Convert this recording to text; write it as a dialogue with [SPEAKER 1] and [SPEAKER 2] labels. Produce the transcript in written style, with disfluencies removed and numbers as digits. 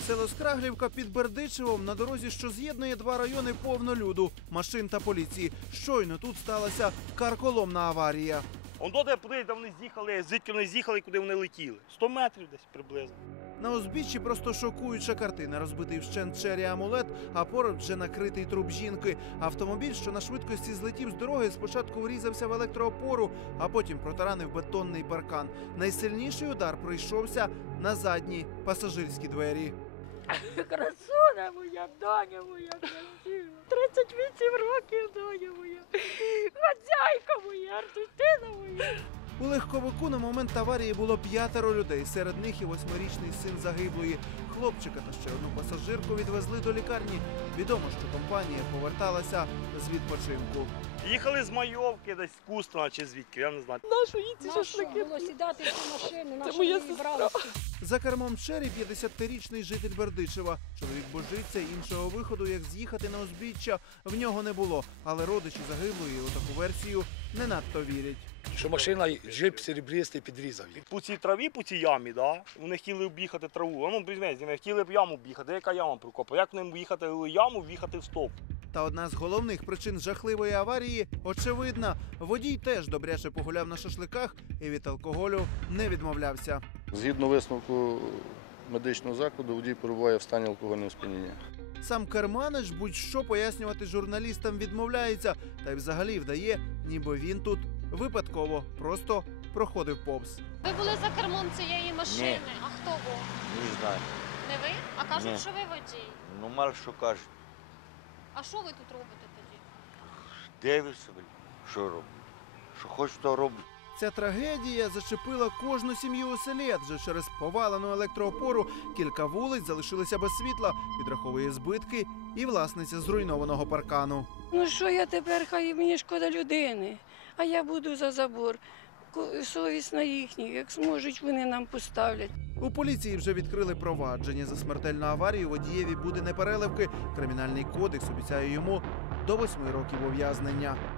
[SPEAKER 1] Село Скраглівка під Бердичевом на дорозі, що з'єднує два райони, повно люду, машин та поліції. Щойно тут сталася карколомна аварія.
[SPEAKER 2] Он туди, де вони з'їхали, звідки вони з'їхали, куди вони летіли. 100 метрів десь приблизно.
[SPEAKER 1] На узбіччі просто шокуюча картина. Розбитий вщент Cherry Amulet, а поруч вже накритий труп жінки. Автомобіль, що на швидкості злетів з дороги, спочатку врізався в електроопору, а потім протаранив бетонний паркан. Найсильніший удар прийшовся на задні пасажирські двері.
[SPEAKER 3] Красуня моя, доня моя красива. 38 років, доня моя. Хазяйка моя, дитина моя.
[SPEAKER 1] У легковику на момент аварії було 5 людей. Серед них і 8-річний син загиблої. Хлопчика та ще одну пасажирку відвезли до лікарні. Відомо, що компанія поверталася з відпочинку.
[SPEAKER 2] Їхали з Майовки, десь з Кустина чи звідки, я не знаю.
[SPEAKER 3] Нашу їй ці шашлики.
[SPEAKER 4] Було сідати в цю машину, нашу
[SPEAKER 3] моя
[SPEAKER 4] її брали.
[SPEAKER 1] За кермом Чері 50-річний житель Бердичева. Чоловік божиться, іншого виходу, як з'їхати на узбіччя, в нього не було. Але родичі загиблої у таку версію не надто вірять.
[SPEAKER 5] Що машина, джип серебристий підрізав їх.
[SPEAKER 2] По цій траві, по цій ямі, да? Вони хотіли об'їхати траву. Ну, візьміть, вони хотіли б яму об'їхати. Яка яма прокопа? Як ним в'їхати в яму, в'їхати в стовп?
[SPEAKER 1] Та одна з головних причин жахливої аварії очевидна. Водій теж добряче погуляв на шашликах і від алкоголю не відмовлявся.
[SPEAKER 6] Згідно висновку медичного закладу, водій перебуває в стані алкогольного сп'яніння.
[SPEAKER 1] Сам керманич будь-що пояснювати журналістам відмовляється, та й взагалі вдає, ніби він тут випадково просто проходив повз.
[SPEAKER 7] Ви були за кермом цієї машини.
[SPEAKER 8] Ні.
[SPEAKER 7] А хто був?
[SPEAKER 8] Не знаю.
[SPEAKER 7] Не ви? А кажуть,
[SPEAKER 8] Ні.
[SPEAKER 7] що ви водій.
[SPEAKER 8] Ну, мало що кажуть.
[SPEAKER 7] А що ви тут робите тоді?
[SPEAKER 8] Дивишся, що роблю. Що хочу, то роблю.
[SPEAKER 1] Ця трагедія зачепила кожну сім'ю у селі, адже через повалену електроопору кілька вулиць залишилися без світла, підраховує збитки і власниця зруйнованого паркану.
[SPEAKER 3] Ну що я тепер, хай мені шкода людини, а я буду за забор. Совість на їхніх, як зможуть, вони нам поставлять.
[SPEAKER 1] У поліції вже відкрили провадження за смертельну аварію. Водієві буде непереливки. Кримінальний кодекс обіцяє йому до 8 років ув'язнення.